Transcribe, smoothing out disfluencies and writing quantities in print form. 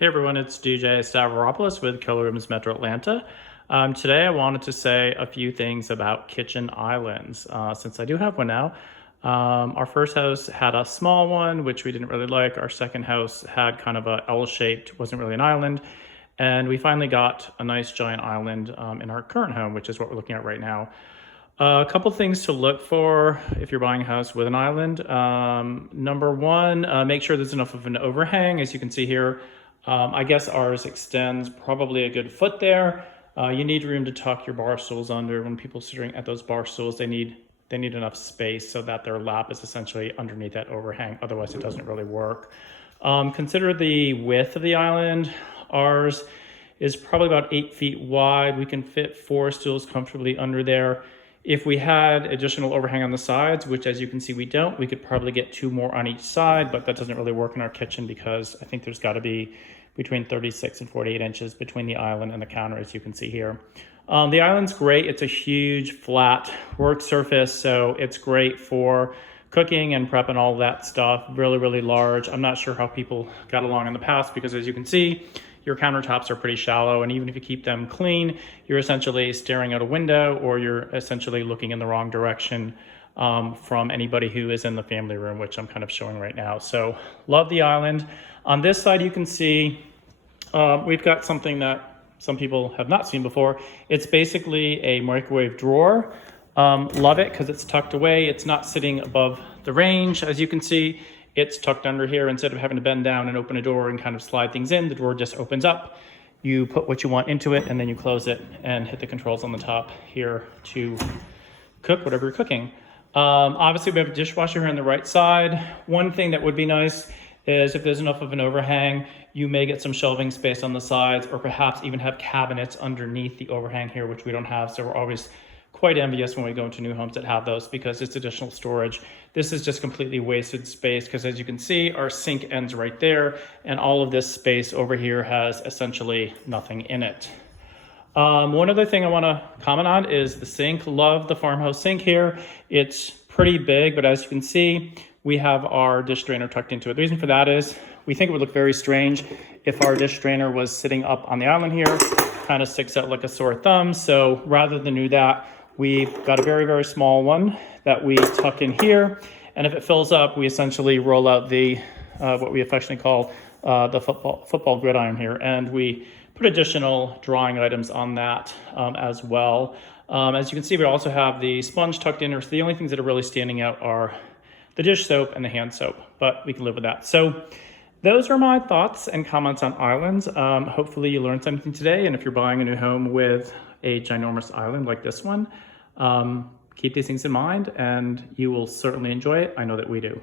Hey everyone, it's DJ Stavropoulos with Keller Williams Metro Atlanta. Today I wanted to say a few things about kitchen islands, since I do have one now. Our first house had a small one, which we didn't really like. Our second house had kind of a L-shaped, wasn't really an island. And we finally got a nice giant island in our current home, which is what we're looking at right now. A couple things to look for if you're buying a house with an island. Number one, make sure there's enough of an overhang. As you can see here, I guess ours extends probably a good foot there. You need room to tuck your bar stools under. When people are sitting at those bar stools, they need enough space so that their lap is essentially underneath that overhang. Otherwise, it doesn't really work. Consider the width of the island. Ours is probably about 8 feet wide. We can fit 4 stools comfortably under there. If we had additional overhang on the sides, which as you can see we don't, we could probably get 2 more on each side, but that doesn't really work in our kitchen because I think there's got to be between 36 and 48 inches between the island and the counter, as you can see here. The island's great. It's a huge flat work surface, so it's great for cooking and prep and all that stuff. Really, really large. I'm not sure how people got along in the past because as you can see, your countertops are pretty shallow, and even if you keep them clean, you're essentially staring out a window or you're essentially looking in the wrong direction from anybody who is in the family room, which I'm kind of showing right now. So love the island. On this side, you can see we've got something that some people have not seen before. It's basically a microwave drawer. Love it because it's tucked away. It's not sitting above the range. As you can see, it's tucked under here. Instead of having to bend down and open a door and kind of slide things in, the drawer just opens up. You put what you want into it and then you close it and hit the controls on the top here to cook whatever you're cooking. Obviously, we have a dishwasher here on the right side. One thing that would be nice is if there's enough of an overhang, you may get some shelving space on the sides or perhaps even have cabinets underneath the overhang here, which we don't have. So we're always quite envious when we go into new homes that have those because it's additional storage. This is just completely wasted space because as you can see, our sink ends right there and all of this space over here has essentially nothing in it. One other thing I want to comment on is the sink. Love the farmhouse sink here. It's pretty big, but as you can see, we have our dish drainer tucked into it. The reason for that is we think it would look very strange if our dish drainer was sitting up on the island here, kind of sticks out like a sore thumb. So rather than do that, we've got a very, very small one that we tuck in here. And if it fills up, we essentially roll out the, what we affectionately call the football gridiron here. And we put additional drawing items on that as well. As you can see, we also have the sponge tucked in here. So the only things that are really standing out are the dish soap and the hand soap, but we can live with that. So those are my thoughts and comments on islands. Hopefully you learned something today. And if you're buying a new home with a ginormous island like this one, keep these things in mind and you will certainly enjoy it. I know that we do.